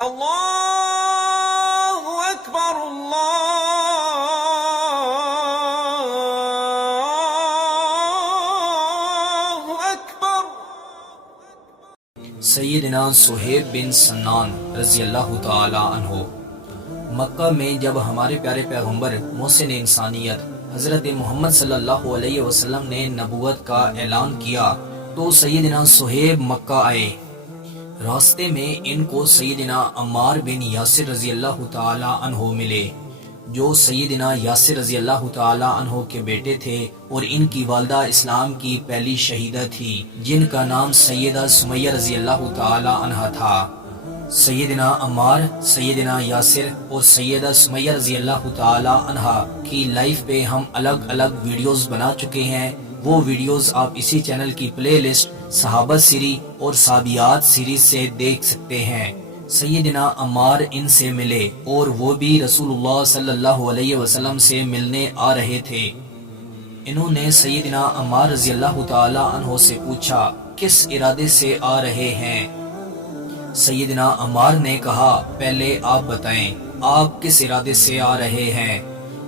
اللہ اکبر اللہ اکبر۔ سیدنا صہیب بن سنان رضی اللہ تعالی عنہ، مکہ میں جب ہمارے پیارے پیغمبر محسن انسانیت حضرت محمد صلی اللہ علیہ وسلم نے نبوت کا اعلان کیا تو سیدنا صہیب مکہ آئے۔ راستے میں ان کو سیدنا عمار بن یاسر رضی اللہ تعالی عنہ ملے، جو سیدنا یاسر رضی اللہ تعالی عنہ کے بیٹے تھے اور ان کی والدہ اسلام کی پہلی شہیدہ تھی، جن کا نام سیدہ سمیہ رضی اللہ تعالی عنہ تھا۔ سیدنا عمار، سیدنا یاسر اور سیدہ سمیہ رضی اللہ تعالی عنہ کی لائف پہ ہم الگ الگ ویڈیوز بنا چکے ہیں۔ وہ ویڈیوز آپ اسی چینل کی پلے لسٹ صحابہ سیری اور صحابیات سیریز سے دیکھ سکتے ہیں۔ سیدنا عمار ان سے ملے اور وہ بھی رسول اللہ صلی اللہ علیہ وسلم سے ملنے آ رہے تھے۔ انہوں نے سیدنا عمار رضی اللہ تعالی عنہ سے پوچھا کس ارادے سے آ رہے ہیں؟ سیدنا عمار نے کہا پہلے آپ بتائیں آپ کس ارادے سے آ رہے ہیں؟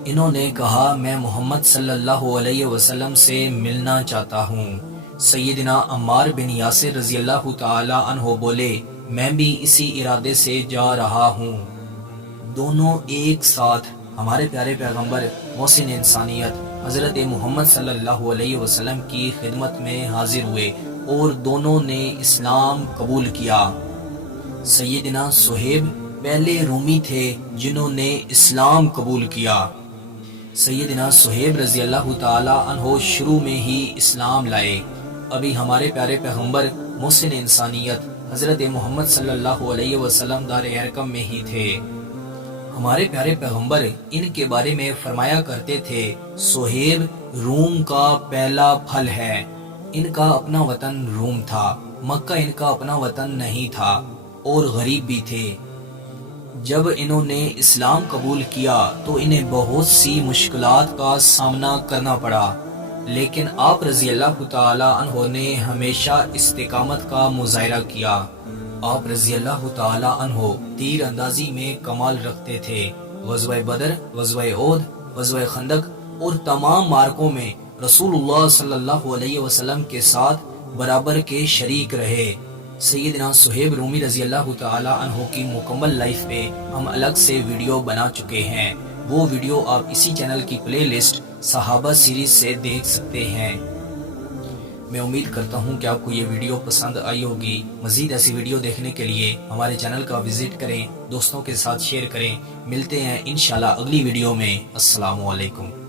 انہوں نے کہا میں محمد صلی اللہ علیہ وسلم سے ملنا چاہتا ہوں۔ سیدنا عمار بن یاسر رضی اللہ تعالی عنہ بولے میں بھی اسی ارادے سے جا رہا ہوں۔ دونوں ایک ساتھ ہمارے پیارے پیغمبر محسن انسانیت حضرت محمد صلی اللہ علیہ وسلم کی خدمت میں حاضر ہوئے اور دونوں نے اسلام قبول کیا۔ سیدنا صہیب پہلے رومی تھے جنہوں نے اسلام قبول کیا۔ سیدنا صہیب رضی اللہ تعالی عنہ شروع میں ہی اسلام لائے۔ ابھی ہمارے پیارے پیغمبر محسن انسانیت حضرت محمد صلی اللہ علیہ وسلم دار ارقم میں ہی تھے۔ ہمارے پیارے پیغمبر ان کے بارے میں فرمایا کرتے تھے صہیب روم کا پہلا پھل ہے۔ ان کا اپنا وطن روم تھا، مکہ ان کا اپنا وطن نہیں تھا اور غریب بھی تھے۔ جب انہوں نے اسلام قبول کیا تو انہیں بہت سی مشکلات کا سامنا کرنا پڑا، لیکن آپ رضی اللہ تعالی عنہ نے ہمیشہ استقامت کا مظاہرہ کیا۔ آپ رضی اللہ تعالی عنہ تیر اندازی میں کمال رکھتے تھے۔ غزوہ بدر، غزوہ احد، غزوہ خندق اور تمام مارکوں میں رسول اللہ صلی اللہ علیہ وسلم کے ساتھ برابر کے شریک رہے۔ سیدنا صہیب رومی رضی اللہ تعالی عنہ کی مکمل لائف پہ ہم الگ سے ویڈیو بنا چکے ہیں۔ وہ ویڈیو آپ اسی چینل کی پلے لسٹ صحابہ سیریز سے دیکھ سکتے ہیں۔ میں امید کرتا ہوں کہ آپ کو یہ ویڈیو پسند آئی ہوگی۔ مزید ایسی ویڈیو دیکھنے کے لیے ہمارے چینل کا وزٹ کریں، دوستوں کے ساتھ شیئر کریں۔ ملتے ہیں انشاءاللہ اگلی ویڈیو میں۔ السلام علیکم۔